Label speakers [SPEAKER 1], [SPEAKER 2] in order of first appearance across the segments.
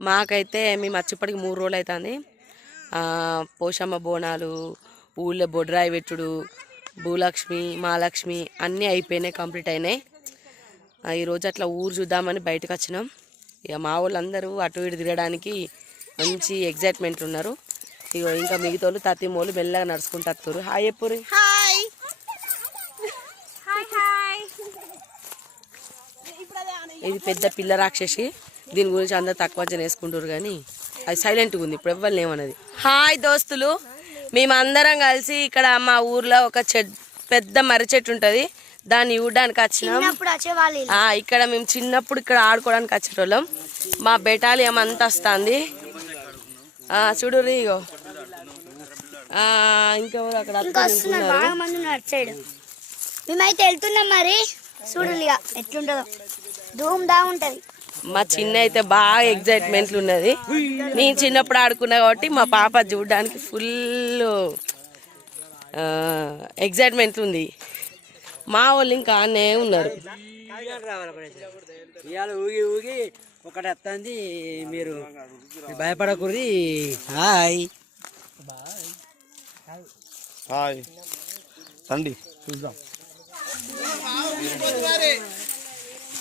[SPEAKER 1] మాకైతే మేము వచ్చేప్పటికి మూడు రోజులు అవుతుంది పోషమ్మ బోనాలు ఊళ్ళో బొడ్రాయి పెట్టుడు భూలక్ష్మి మహాలక్ష్మి అన్నీ అయిపోయినాయి కంప్లీట్ అయినాయి. ఆ, ఈరోజు అట్లా ఊరు చూద్దామని బయటకు వచ్చినాం. ఇక మా వాళ్ళందరూ అటు ఇటు తిరగడానికి మంచి ఎగ్జైట్మెంట్ ఉన్నారు. ఇగో ఇంకా మిగతా వాళ్ళు తత్తిమోళ్ళు మెల్లగా నడుచుకుంటూ వస్తారు. హాయ్ ఎప్పుడు
[SPEAKER 2] హాయ్ హాయ్ హాయ్
[SPEAKER 1] ఇది పెద్ద పిల్ల రాక్షసి. దీని గురించి అందరు తక్కువ జన వేసుకుంటారు కానీ అది సైలెంట్గా ఉంది. ఇప్పుడు ఎవ్వరు ఏమన్నది హాయ్ దోస్తులు. మేమందరం కలిసి ఇక్కడ మా ఊర్లో ఒక చెట్ పెద్ద మర్రి చెట్టు ఉంటుంది. దాన్ని చూడడానికి వచ్చినాం.
[SPEAKER 2] ఇప్పుడు వచ్చేవాళ్ళు
[SPEAKER 1] ఆ, ఇక్కడ మేము చిన్నప్పుడు ఇక్కడ ఆడుకోవడానికి వచ్చేటోళ్ళం. మా బెటాలియం అంతా వస్తుంది. చూడు ఇగో. ఆ, ఇంకెవరు అక్కడ
[SPEAKER 2] మేమైతే వెళ్తున్నాం మరి. ఎట్లుంటుందో. ధూమ్ దా ఉంటది.
[SPEAKER 1] మా చిన్న అయితే బాగా ఎగ్జైట్మెంట్లు ఉన్నది. నేను చిన్నప్పుడు ఆడుకున్నా కాబట్టి మా పాప చూడడానికి ఫుల్ ఎగ్జైట్మెంట్ ఉంది. మా వాళ్ళు ఇంకా ఆనే ఉన్నారు.
[SPEAKER 3] ఇవాళ ఊగి ఊగి ఒకటి వస్తుంది మీరు భయపడకూడదు. హాయ్.
[SPEAKER 4] హాయ్. రండి. చూద్దాం.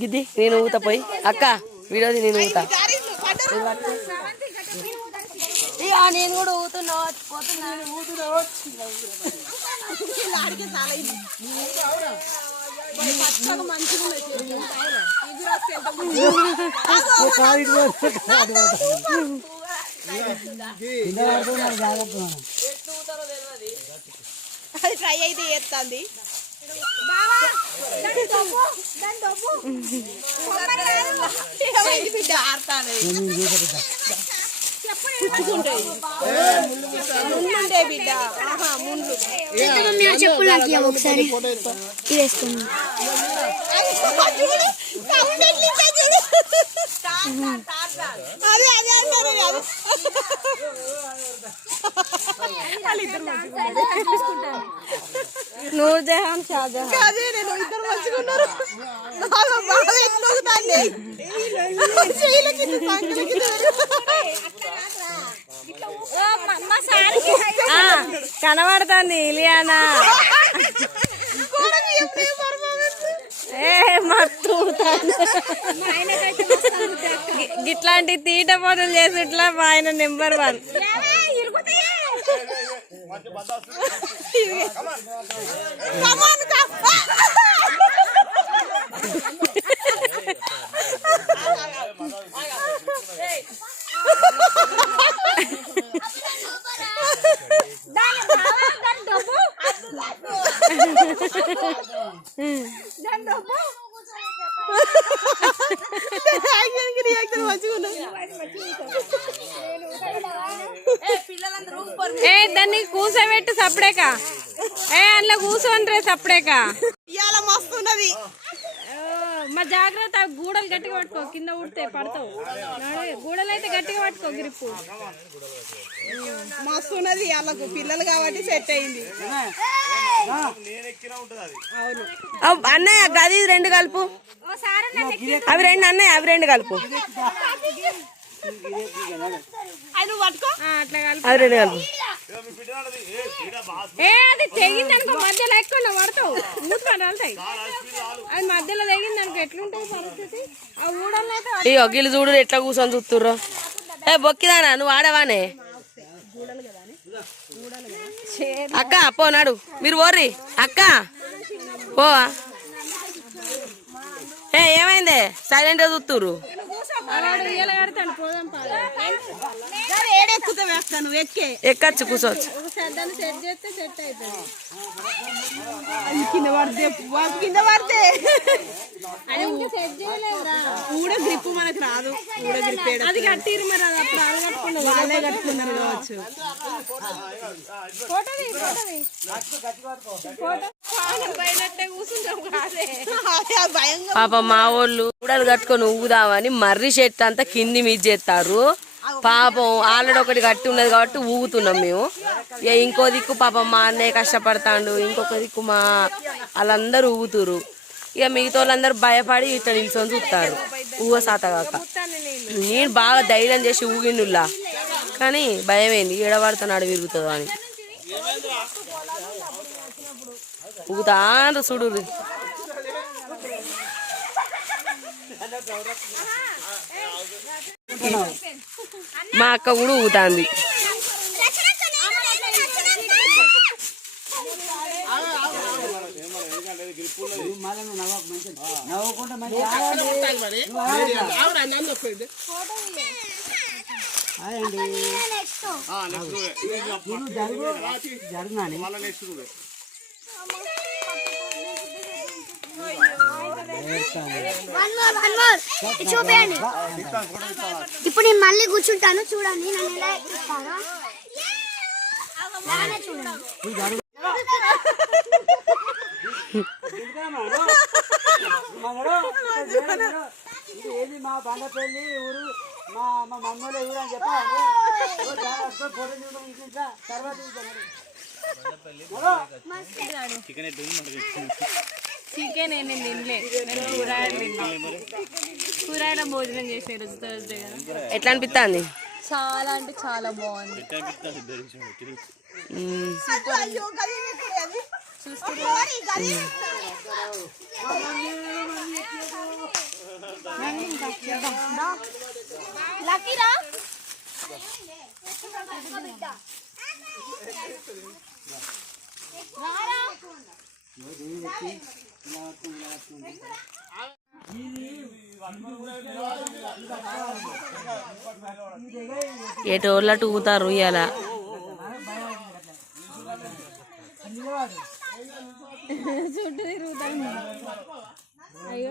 [SPEAKER 1] గిద్ది నేను ఊత పోయి. అక్క వీడియోది నేను ఊత
[SPEAKER 2] నేను కూడా ఊతున్నా
[SPEAKER 5] అది ట్రై అయితే చేస్తుంది. ముందుండే బిడ్డ ముందు
[SPEAKER 2] చెప్పులు నాకు ఒకసారి ఇది
[SPEAKER 5] అదే అదే అంటారు
[SPEAKER 2] నూర్జహాన్ షాజహాన్
[SPEAKER 5] అదే నేను ఇద్దరు మంచిగా ఉన్నారు. బాగా బాగా ఎట్లుందండి చెయ్యిల కింద సంఖ్యల కింద
[SPEAKER 2] కనబడుతుంది ఇలియానా. ఏ మత్తు గిట్లాంటి తీట పనులు చేసి ఇట్లా మా ఆయన number one.
[SPEAKER 5] Come on, Dan dobo. Dan dobo.
[SPEAKER 2] ఏ దాన్ని కూసోబెట్టు సపడేక ఏ అందులో కూర్చోండి సపడేక
[SPEAKER 5] ఇవాళ మస్తు ఉన్నది
[SPEAKER 2] మా జాగ్రత్త గూడలు గట్టిగా పట్టుకో కింద ఉడితే పడతావు. నడు, గూడలు అయితే గట్టిగా పట్టుకో గ్రిప్పు.
[SPEAKER 5] మస్తు ఉన్నది వాళ్ళకు పిల్లలు కాబట్టి సెట్ అయింది.
[SPEAKER 1] అన్నయ్య గది రెండు కలుపు. అవి రెండు అన్నయ్య అవి రెండు కలుపు. అవి రెండు కలుపు.
[SPEAKER 2] అది మధ్యలో పడతావు. వెళ్తాయి. అది మధ్యలో ఎట్లుంటుంది పరిస్థితి? ఆ
[SPEAKER 1] ఇగో గిల్లు చూడు ఎట్లా కూర్చొని చూస్తుర్రు. ఏ బొక్కిదానా నువ్వు ఆడవానే? అక్క పో నాడు. మీరు ఓర్రి అక్క పో. ఏ ఏమైంది?
[SPEAKER 5] సైలెంట్గా
[SPEAKER 1] ఎక్కచ్చు కూర్చోవచ్చు.
[SPEAKER 2] దాన్ని సెట్ చేస్తే సెట్ అవుతుంది
[SPEAKER 5] కింద పడితే కింద ఊడ గ్రిప్ మనకు రాదు. ఊడ గ్రిప్
[SPEAKER 2] అది కట్టిరు మరి అది అప్పుడు అది
[SPEAKER 5] వాళ్ళే. కట్టుకున్నారు కావచ్చు.
[SPEAKER 1] పాప మా వాళ్ళు ఊడలు కట్టుకొని ఊగుదామని మర్రి చెట్టు అంతా కింది మీద చేస్తారు. పాపం ఆల్రెడీ ఒకటి కట్టి ఉన్నది కాబట్టి ఊగుతున్నాం మేము. ఇక ఇంకో దిక్కు పాపం మా అన్నయ్య కష్టపడతాడు ఇంకొక దిక్కు మా వాళ్ళందరూ ఊగుతురు ఇక మిగతా వాళ్ళందరూ భయపడి ఇట్లా నిల్చొని చూస్తారు ఊగ సాతగాక నేను బాగా ధైర్యం చేసి ఊగిండులా కానీ భయమైంది ఏడబడుతున్నాడు విరుగుతుందో అని. ఊగుతాను చూడు మా అక్క కూడా ఊగుతాంది.
[SPEAKER 3] నవ్వుకుంటా మంచి అండి జరుగు జరుగునాని
[SPEAKER 6] వన్ మోర్ వన్ మోర్ చూపేయండి ఇప్పుడు నేను మళ్ళీ కూర్చుంటాను. చూడండి నన్ను ఎలా ఎక్కిస్తాను చూడండి.
[SPEAKER 3] ఏది మా బండపల్లి ఊరు మా మా మమ్మల్ని ఊరు అని చెప్పాను ఫోటో చూడడం. ఇంకా తర్వాత
[SPEAKER 2] చికెన్ నేను తినలే. నేను కూరగాయలు తిన్నా. కూరగాయల భోజనం చేసిన ఈరోజు థర్స్డే కదా.
[SPEAKER 1] ఎట్లా అనిపిస్తుంది
[SPEAKER 2] చాలా అంటే చాలా బాగుంది.
[SPEAKER 5] పెట్టుడే
[SPEAKER 1] ఎటోళ్ళట్టు ఊగుతారు ఇవాళ
[SPEAKER 2] చుట్టూ తిరుగుతాను అయ్యో.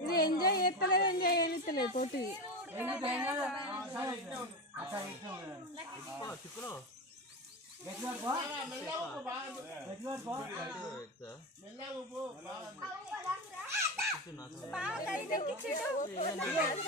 [SPEAKER 2] ఇది ఎంజాయ్ చేస్తలేదు ఎంజాయ్ చేయలేదు పొట్టి